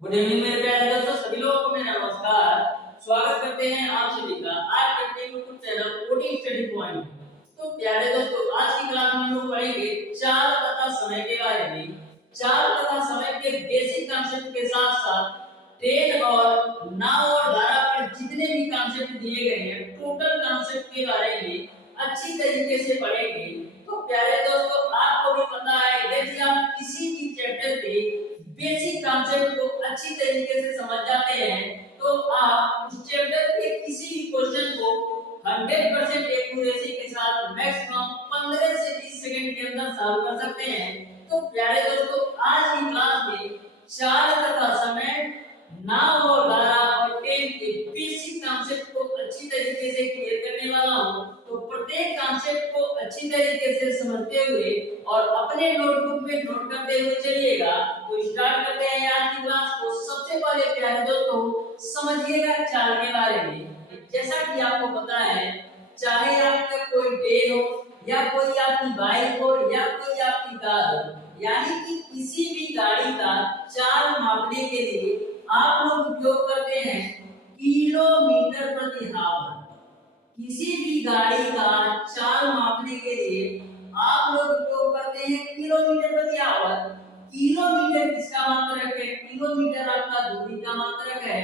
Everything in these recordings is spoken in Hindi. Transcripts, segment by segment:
गुड इवनिंग मेरे प्यारे दोस्तों, सभी लोगों को मेरा नमस्कार। स्वागत करते हैं आप सभी का आज के अपने YouTube channel coding study point. तो प्यारे दोस्तों, आज की क्लास में हम लोग पढ़ेंगे चाल तथा समय के बारे में। चाल तथा समय के बेसिक कॉन्सेप्ट के साथ साथ ट्रेन और नाव और धारा पर जितने भी कॉन्सेप्ट दिए गए हैं, टोटल कॉन्सेप्ट के बारे में अच्छी तरीके से पढ़ेंगे। तो प्यारे दोस्तों, आपको भी पता है, यदि आप किसी भी चैप्टर के बेसिक कॉन्सेप्ट को अच्छी तरीके से समझ जाते हैं तो आप उस चैप्टर के किसी भी क्वेश्चन को 100% एक्यूरेसी के साथ मैक्सिमम 15 से 20 सेकंड के अंदर सॉल्व कर सकते हैं। तो प्यारे दोस्तों, आज की क्लास में चाल तथा समय, नाव और धारा और ट्रेन के बेसिक कॉन्सेप्ट को अच्छी तरीके से क्लियर करने वाला हूं। तो प्रत्येक कॉन्सेप्ट को अच्छी तरीके से समझते हुए और अपने नोटबुक में नोट करते हुए चलिएगा। तो स्टार्ट करते हैं आज की क्लास को। सबसे पहले प्यारे दोस्तों, समझिएगा चाल के बारे में। जैसा कि आपको पता है, चाहे आपका कोई ट्रेन हो या कोई आपकी बाइक हो या कोई आपकी कार हो, यानी कि किसी भी गाड़ी का चाल मापने के लिए आप लोग उपयोग करते हैं किलोमीटर प्रति आवर। किसी भी गाड़ी का चाल मापने के लिए आप लोग उपयोग करते हैं किलोमीटर प्रति आवर। किलोमीटर किसका मात्रक है? किलोमीटर आपका दूरी का मात्रक है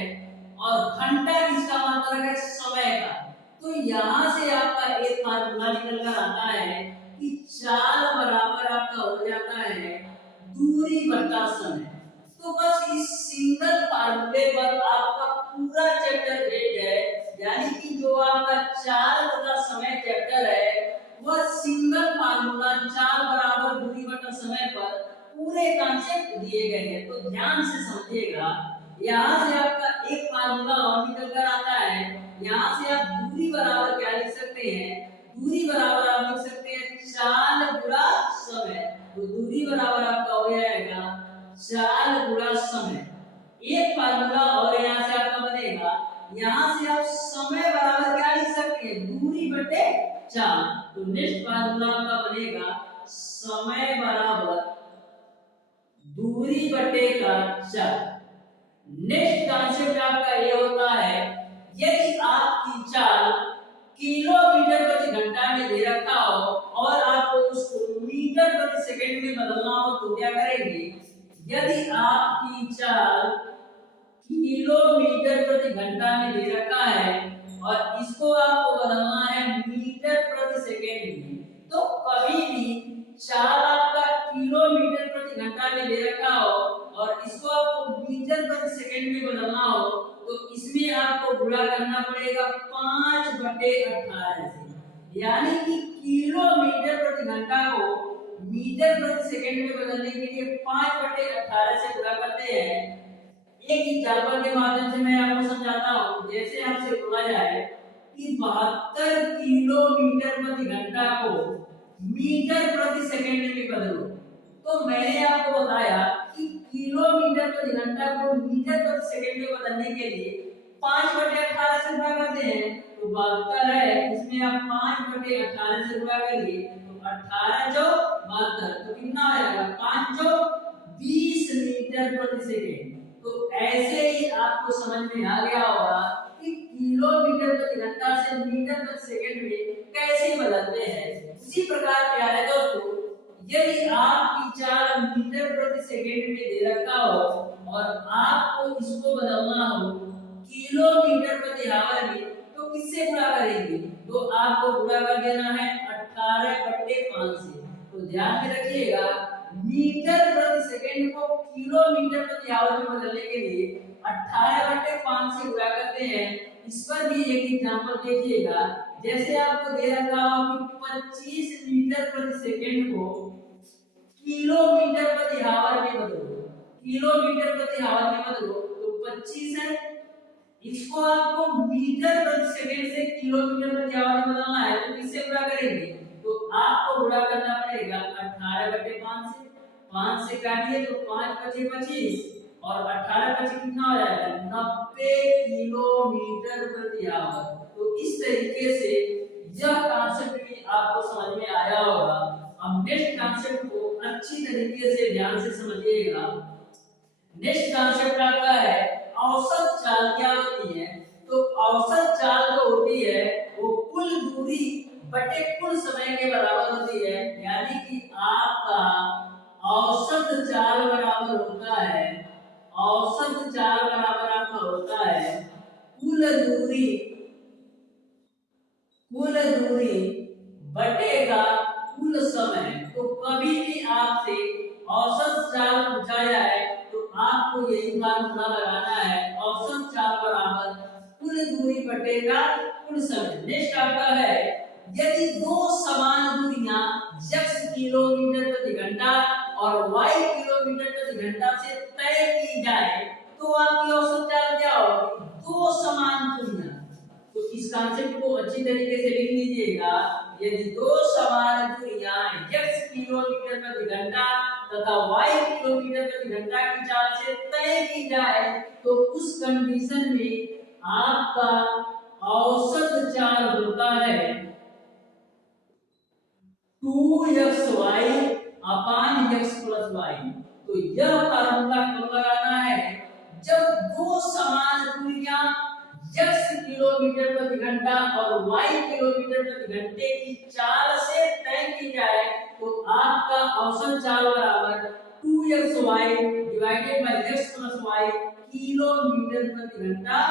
और घंटा किसका मात्रक है? समय का। तो यहाँ से आपका एक फार्मूला निकल कर आता है कि चाल बराबर आपका हो जाता है दूरी बटा समय। तो बस इस सिंगल फार्मूले पर आपका पूरा चैप्टर बेस्ड है, यानी कि जो आपका चाल तथा समय चैप्टर है वह सिंगल फार्मूला चाल बराबर दूरी बटा समय पर पूरे कॉन्सेप्ट दिए गए हैं। तो ध्यान से समझिएगा, यहाँ से आपका एक फार्मूला और निकल कर आता है। यहाँ से आप दूरी बराबर क्या लिख सकते हैं? दूरी बराबर आप लिख सकते हैं चाल गुणा समय। तो दूरी बराबर आपका हो जाएगा चाल गुणा समय। एक फार्मूला और यहाँ से आपका बनेगा, यहाँ से आप समय बराबर क्या लिख सकते हैं? दूरी बटे चाल। तो नेक्स्ट फार्मूला आपका बनेगा समय बराबर दूरी बटे का चाल। नेक्स्ट कॉन्सेप्ट आपका ये होता है, यदि आपकी चाल किलोमीटर प्रति घंटा में दे रखा हो और आपको उसको मीटर प्रति सेकंड में बदलना हो तो क्या करेंगे? यदि आपकी चाल किलोमीटर प्रति घंटा में दे रखा है और इसको आपको बदलना है मीटर प्रति सेकंड में, तो कभी भी चाल आपका किलोमीटर प्रति घंटा में दे रखा हो और इसको आपको मीटर प्रति सेकंड में बदलना हो तो इसमें आपको गुणा करना पड़ेगा 5/18 से। यानी कि किलोमीटर प्रति घंटा को मीटर प्रति सेकंड में बदलने के लिए 5/18 से गुणा करते हैं। एक एग्जांपल के माध्यम से मैं आपको समझाता हूं। जैसे आपसे बोला जाए कि 72 किलोमीटर प्रति घंटा को मीटर प्रति सेकंड में बदलो, तो मैंने आपको बताया कि किलोमीटर प्रति घंटा को मीटर प्रति सेकंड में बदलने के लिए 5/18 से गुणा करते हैं। तो 72 है, इसमें आप 5/18 से गुणा करिए तो 18 जो 72, तो कितना आ जाएगा? 5 जो 20 मीटर प्रति सेकंड। तो ऐसे ही आपको समझ में आ गया होगा कि किलोमीटर प्रति घंटा से मीटर प्रति सेकंड में कैसे बदलते हैं। इसी प्रकार प्यारे दोस्तों, यदि आपकी चाल मीटर प्रति सेकंड में दे रखा हो और आपको इसको बदलना हो किलोमीटर प्रति आवर में, तो किससे गुणा करेंगे? तो आपको गुणा कर देना है 18/5 से। तो ध्यान में रखिएगा, मीटर प्रति सेकंड को किलोमीटर प्रति आवर में बदलने के लिए 18/5 से गुणा करते हैं। इस पर भी एक एग्जांपल देखिएगा। जैसे आपको दे रखा हो कि 25 मीटर प्रति सेकंड को किलोमीटर प्रति आवर में बदलो, किलोमीटर प्रति आवर में बदलो, तो 25 है, इसको आपको मीटर प्रति सेकंड से किलोमीटर प्रति आवर में बदलना है, तो किससे गुणा करेंगे? तो आपको गुणा करना पड़ेगा 18/5 से। 5 से काटिए तो 5 × 25 और 18 कितना हो जाएगा? 90 किलोमीटर प्रति आवर। तो इस तरीके से यह कॉन्सेप्ट भी आपको समझ में आया होगा। अब नेक्स्ट कॉन्सेप्ट को अच्छी तरीके से ध्यान से समझिएगा। नेक्स्ट कॉन्सेप्ट आपका है औसत चाल क्या होती है। तो औसत चाल जो होती है वो कुल दूरी बटे कुल समय के बराबर होती है। यानी कि आपका औसत चाल बराबर होता है, औसत चाल बराबर आपका होता है कुल दूरी, कुल दूरी बटेगा कुल समय। तो कभी भी आपसे औसत चाल पूछा जाए तो आपको यही फार्मूला लगाना है, औसत चाल बराबर कुल दूरी बटेगा कुल समय। नेक्स्ट आपका है यदि दो समान दूरियां x किलोमीटर प्रति घंटा और y किलोमीटर प्रति घंटा से तय की जाए तो आपकी औसत चाल क्या होगी? दो समान दूरियां। तो इस कॉन्सेप्ट को अच्छी तरीके से लिख लीजिएगा। यदि दो समान दूरियां x किलोमीटर प्रति घंटा तथा y किलोमीटर प्रति घंटा की चाल से तय की जाए तो उस कंडीशन में आपका औसत चाल होता है 2xy अपान x प्लस y। तो यह फार्मूला कब लगाना है? जब दो समान दूरियां x किलोमीटर प्रति घंटा और y किलोमीटर प्रति घंटे की चाल से तय की जाए तो आपका औसत चाल बराबर 2xy divided by x plus y kilometre प्रति घंटा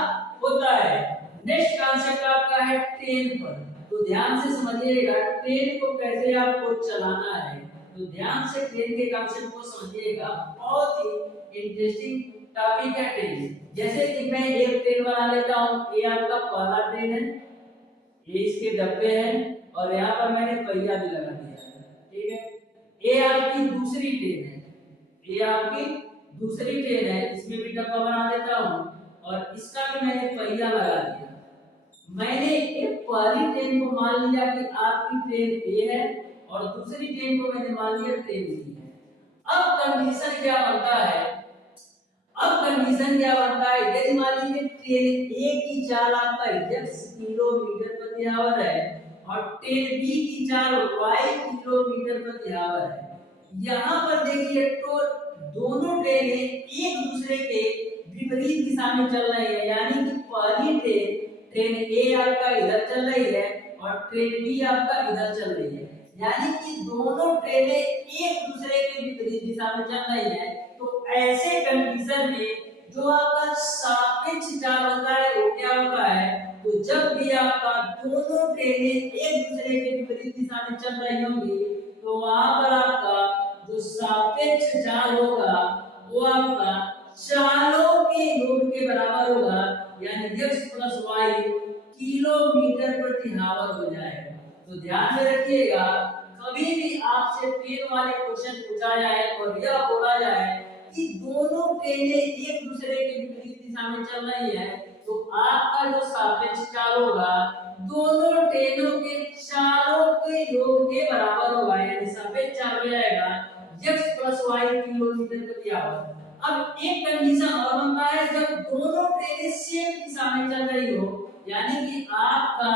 होता है। नेक्स्ट कॉन्सेप्ट आपका है ट्रेन पर। तो ध्यान से समझिएगा ट्रेन को कैसे आपको चलाना है। तो ध्यान से ट्रेन के कॉन्सेप्ट को समझिएगा, बहुत ही इंटरेस्टिंग टॉपिक है ट्रेन। जैसे कि मैं एक ट्रेन बना लेता हूँ, ये आपका पहला ट्रेन है, ये इसके डब्बे हैं और यहाँ पर मैंने पहिया भी लगा दिया है, ठीक है। ये आपकी दूसरी ट्रेन है, ये आपकी दूसरी ट्रेन है, इसमें भी डब्बा बना देता हूँ और इसका भी मैंने पहिया लगा दिया। मैंने एक पहली ट्रेन को मान लिया कि आपकी ट्रेन ए है और दूसरी ट्रेन को मैंने मान लिया ट्रेन बी है। अब कंडीशन क्या बनता है? अब कंडीशन क्या बनता है? यदि मान लीजिए ट्रेन ए की चाल आपका x किलोमीटर प्रति आवर है और ट्रेन बी की चाल y किलोमीटर प्रति आवर है। यहाँ पर देखिए तो दोनों ट्रेनें एक दूसरे के विपरीत दिशा में चल रही है। यानी कि पहली ट्रेन ए आपका इधर चल रही है और ट्रेन बी आपका इधर चल रही है। यानी कि दोनों ट्रेनें एक दूसरे के विपरीत दिशा में चल रही है। तो ऐसे कंडीशन में जो आपका सापेक्ष चाल होता है वो क्या होता है? तो जब भी आपका दोनों ट्रेनें एक दूसरे के विपरीत दिशा में चल रही होंगी तो वहां पर आपका जो सापेक्ष चाल होगा वो आपका चालों के योग के बराबर होगा। यानी x प्लस y किलोमीटर प्रति आवर हो जाएगा। तो ध्यान में रखिएगा, कभी भी आपसे ट्रेन वाले क्वेश्चन पूछा जाए और यह बोला जाए कि दोनों ट्रेनें एक दूसरे के विपरीत दिशा में चल रही है तो आपका जो सापेक्ष चाल होगा दोनों ट्रेनों के चालों के योग के बराबर होगा। यानी सापेक्ष चाल हो जाएगा x प्लस y किलोमीटर प्रति आवर। अब एक कंडीशन और बनता है जब दोनों ट्रेनें सेम दिशा में चल रही हो, यानी कि आपका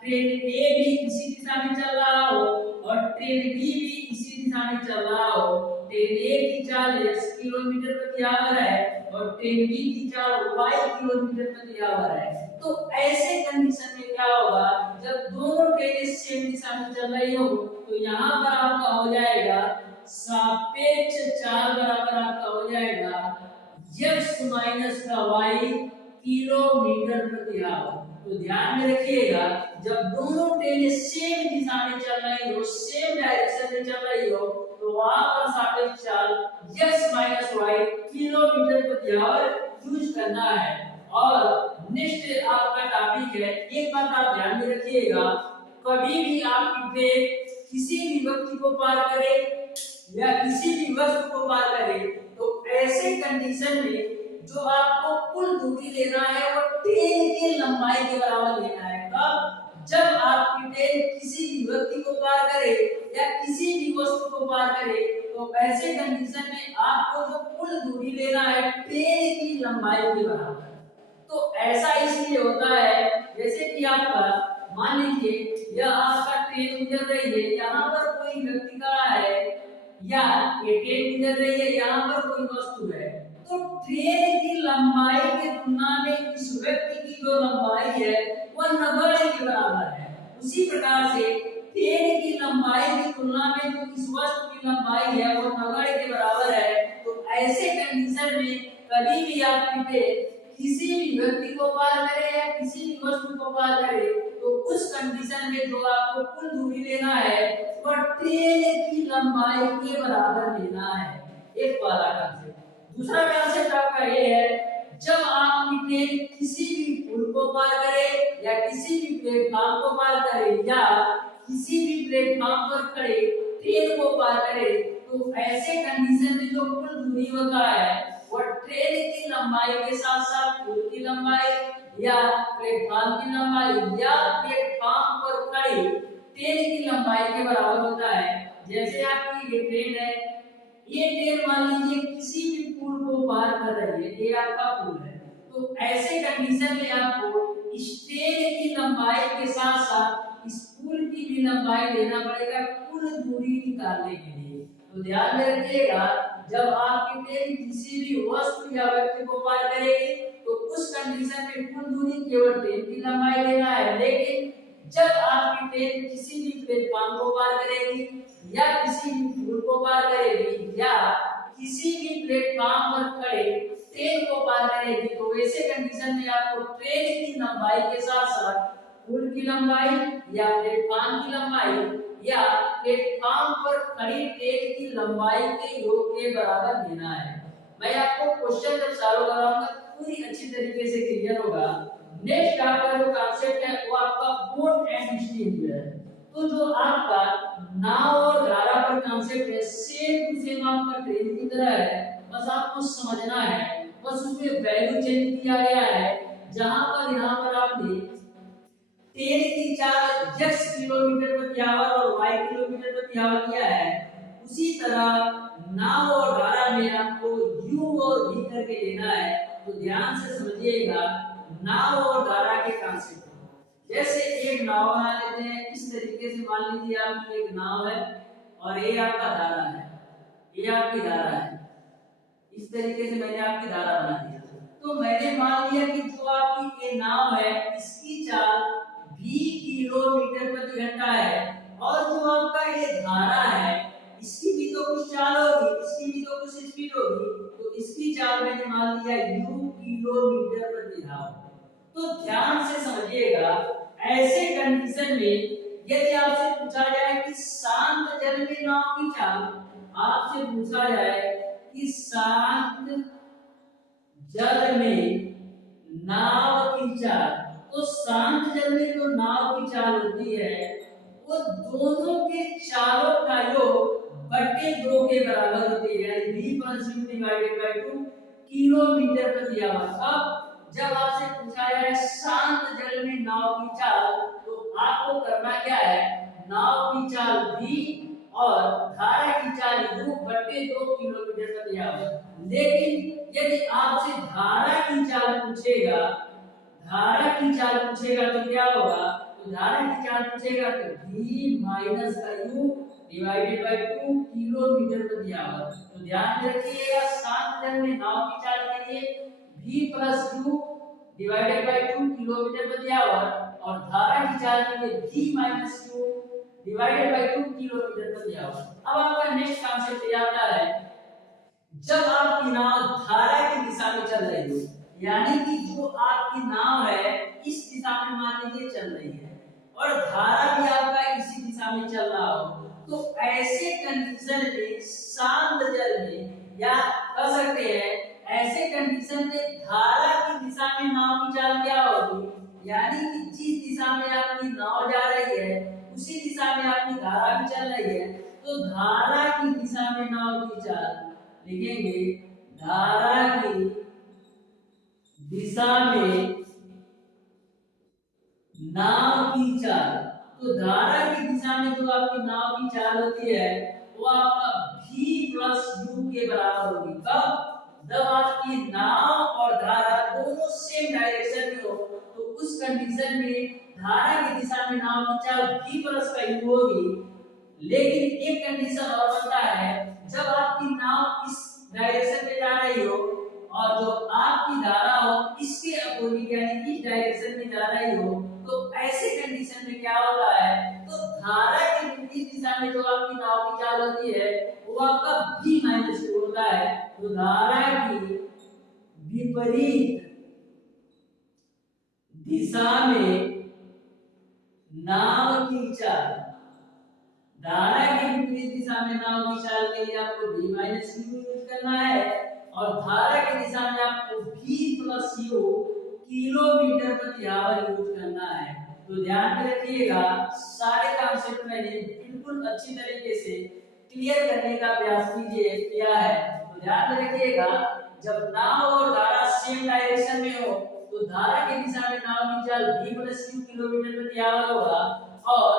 ट्रेन ए भी इसी दिशा में चल रहा हो और ट्रेन बी भी इसी दिशा में चल रहा हो। ट्रेन ए की चाल x किलोमीटर प्रति आवर है और ट्रेन बी की चाल y किलोमीटर प्रति आवर है। तो ऐसे कंडीशन में क्या होगा? जब दोनों ट्रेनें सेम दिशा में चल रही हो तो यहाँ पर आपका हो जाएगा सापेक्ष चाल बराबर आपका हो जाएगा x माइनस का y किलोमीटर प्रति आवर। तो ध्यान में रखिएगा जब दोनों ट्रेनें सेम दिशा में चल रही हो, सेम डायरेक्शन में चल रही हो तो वहां पर सापेक्ष चाल x माइनस y किलोमीटर प्रति आवर यूज करना है। और नेक्स्ट आपका टॉपिक है, एक बात आप ध्यान में रखिएगा, कभी भी आपकी ट्रेन किसी भी व्यक्ति को पार करे या किसी भी वस्तु को पार करे तो ऐसे कंडीशन में जो आपको कुल दूरी लेना है वो ट्रेन की लंबाई के बराबर लेना है। कब? जब आपकी ट्रेन किसी भी व्यक्ति को पार करे या किसी भी वस्तु को पार करे तो ऐसे कंडीशन में आपको जो कुल दूरी लेना है ट्रेन की लंबाई के बराबर। तो ऐसा इसलिए होता है जैसे कि आपका मान लीजिए यह आपका ट्रेन गुजर रही है, यहाँ पर कोई व्यक्ति खड़ा है या ये ट्रेन गुजर रही है, यहाँ पर कोई वस्तु है। तो ट्रेन की लंबाई की तुलना में इस व्यक्ति की जो लंबाई है वह नगण्य के बराबर है। उसी प्रकार से ट्रेन की लंबाई की तुलना में जो इस वस्तु की लंबाई है वो नगण्य के बराबर है। तो ऐसे कंडीशन में कभी भी आपकी ट्रेन किसी भी व्यक्ति को पार करे या किसी भी वस्तु को पार करे तो उस कंडीशन में जो आपको कुल दूरी लेना है वह ट्रेन की लंबाई के बराबर लेना है। एक पहला कंसेप्ट। दूसरा कंसेप्ट आपका ये है, जब आपकी ट्रेन किसी भी पुल को पार करे या किसी भी प्लेटफॉर्म को पार करे या किसी भी प्लेटफॉर्म पर खड़े ट्रेन को पार करे तो ऐसे कंडीशन में जो कुल दूरी होता है वह ट्रेन की लंबाई के साथ साथ पुल की लंबाई या प्लेटफॉर्म की लंबाई या प्लेटफॉर्म पर खड़ी ट्रेन की लंबाई के बराबर होता है। जैसे आपकी ये ट्रेन है, ये ट्रेन मान लीजिए किसी भी पुल को पार कर रही है, ये आपका पुल है, तो ऐसे कंडीशन में आपको इस ट्रेन की लंबाई के साथ साथ इस पुल की भी लंबाई लेना पड़ेगा कुल दूरी निकालने के लिए। तो ध्यान में रखिएगा, जब आपकी ट्रेन किसी भी वस्तु या व्यक्ति को पार करेगी तो उस कंडीशन में कुल दूरी केवल ट्रेन की लंबाई लेना है, लेकिन जब आपकी ट्रेन किसी भी प्लेटफॉर्म को पार करेगी या किसी भी पुल को पार करेगी या किसी भी प्लेटफॉर्म पर खड़े ट्रेन को पार करेगी तो वैसे कंडीशन में आपको ट्रेन की लंबाई के साथ साथ पुल की लंबाई या प्लेटफॉर्म की लंबाई या प्लेटफॉर्म पर खड़ी ट्रेन की लंबाई के योग के बराबर लेना है। मैं आपको क्वेश्चन जब सॉल्व कराऊंगा पूरी अच्छी तरीके से क्लियर होगा। नेक्स्ट आपका जो कांसेप्ट है वो आपका बोट एंड स्टीम है। तो जो आपका नाव और धारा पर कांसेप्ट है सेम टू सेम आपका ट्रेन की तरह है, बस आपको समझना है, बस उसमें वैल्यू चेंज किया गया है। जहां पर यहां पर आपने ट्रेन की चाल x किलोमीटर प्रति आवर और y किलोमीटर प्रति आवर किया है, उसी तरह नाव और धारा में आपको u और v करके लेना है। तो ध्यान से समझिएगा नाव और धारा के कांसेप्ट। जैसे एक नाव बना लेते हैं इस तरीके से, मान लीजिए आपकी एक नाव है और ये आपका धारा है, ये आपकी धारा है, इस तरीके से मैंने आपकी धारा बना दिया। तो मैंने मान लिया कि जो आपकी ये नाव है इसकी चाल v किलोमीटर प्रति घंटा है और जो आपका ये धारा है इसकी भी तो कुछ चाल होगी, इसकी भी तो कुछ स्पीड होगी, तो इसकी चाल मैंने मान लिया u किलोमीटर प्रति आवर। तो ध्यान से समझिएगा, ऐसे कंडीशन में यदि आपसे पूछा जाए कि शांत जल में नाव की चाल, आपसे पूछा जाए कि शांत जल में नाव की चाल, तो शांत जल में जो नाव की चाल होती है वो दोनों के चालों का योग बटे 2 के बराबर होती है, यानी v + u divided by 2 kilometre प्रति आवर। अब जब आपसे पूछा जाए शांत जल में नाव की चाल तो आपको करना क्या है, नाव की चाल v और धारा की चाल u बटे 2 किलोमीटर प्रति आवर। लेकिन यदि आपसे धारा की चाल पूछेगा, धारा की चाल पूछेगा तो क्या होगा, तो धारा की चाल पूछेगा तो v माइनस का u डिवाइडेड बाय 2 किलोमीटर प्रति आवर। तो ध्यान में रखिएगा, शांत जल में नाव की चाल के लिए v plus u divided by 2 kilometre प्रति आवर और धारा की चाल के लिए v minus u divided by 2 kilometre प्रति आवर। अब आपका नेक्स्ट कांसेप्ट ये आता है, जब आपकी नाव धारा की दिशा में चल रही हो, यानी कि जो आपकी नाव है इस दिशा में मान लीजिए चल रही है और धारा भी आपका इसी दिशा में चल रहा हो, तो ऐसे कंडीशन में शांत जल में या कह सकते हैं ऐसे कंडीशन में धारा की दिशा में नाव की चाल क्या होगी, यानी कि जिस दिशा में आपकी नाव जा रही है उसी दिशा में आपकी धारा भी चल रही है। तो धारा की दिशा में नाव की चाल लिखेंगे, धारा की दिशा में नाव की चाल। तो धारा की दिशा में जो आपकी नाव की चाल होती है वो आपका v प्लस u के बराबर होगी। कब, जब आपकी नाव और धारा दोनों सेम डायरेक्शन में हो, तो उस कंडीशन में धारा की दिशा में नाव की चाल v प्लस का u होगी। लेकिन एक कंडीशन और बनता है, जब आपकी नाव इस डायरेक्शन में जा रही हो और जो आपकी धारा हो इसके अपोजिट यानी इस डायरेक्शन में जा रही हो, तो ऐसे कंडीशन में क्या होता है, तो धारा के विपरीत दिशा में जो आपकी नाव की चाल होती है वो आपका v माइनस q होता है। तो धारा की विपरीत दिशा में नाव की चाल, धारा की विपरीत दिशा में नाव की चाल के लिए आपको v माइनस q यूज करना है और धारा की दिशा में आपको v प्लस u किलोमीटर प्रति आवर यूज करना है। तो ध्यान में रखिएगा, सारे कॉन्सेप्ट मैंने बिल्कुल अच्छी तरीके से क्लियर करने का प्रयास किया है। तो ध्यान में रखिएगा, जब नाव और धारा सेम डायरेक्शन में हो तो धारा की दिशा में नाव की चाल v प्लस q किलोमीटर प्रति आवर होगा, और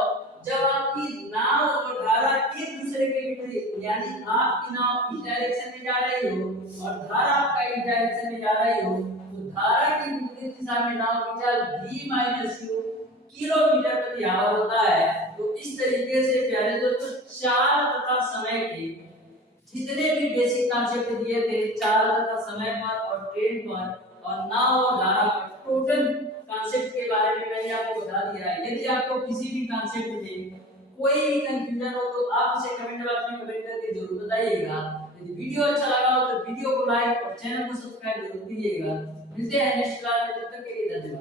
जब आपकी नाव और धारा एक दूसरे के विपरीत यानी आपकी नाव इस डायरेक्शन में जा रही हो और धारा आपका इस डायरेक्शन में जा रही हो, तो धारा की विपरीत दिशा में नाव की चाल v माइनस q किलोमीटर प्रति आवर होता है। तो इस तरीके से प्यारे दोस्तों चाल तथा समय के जितने भी बेसिक कॉन्सेप्ट दिए थे, चाल तथा समय पर और ट्रेन पर और नाव और धारा पर, टोटल कॉन्सेप्ट के बारे में मैंने आपको बता दिया है। यदि आपको किसी भी कॉन्सेप्ट में कोई भी कंफ्यूजन हो तो आप इसे कमेंट बॉक्स में कमेंट करके जरूर बताइएगा। यदि वीडियो अच्छा लगा हो तो वीडियो को लाइक और चैनल को सब्सक्राइब जरूर कीजिएगा। मिलते हैं नेक्स्ट क्लास में, तब तक के लिए धन्यवाद।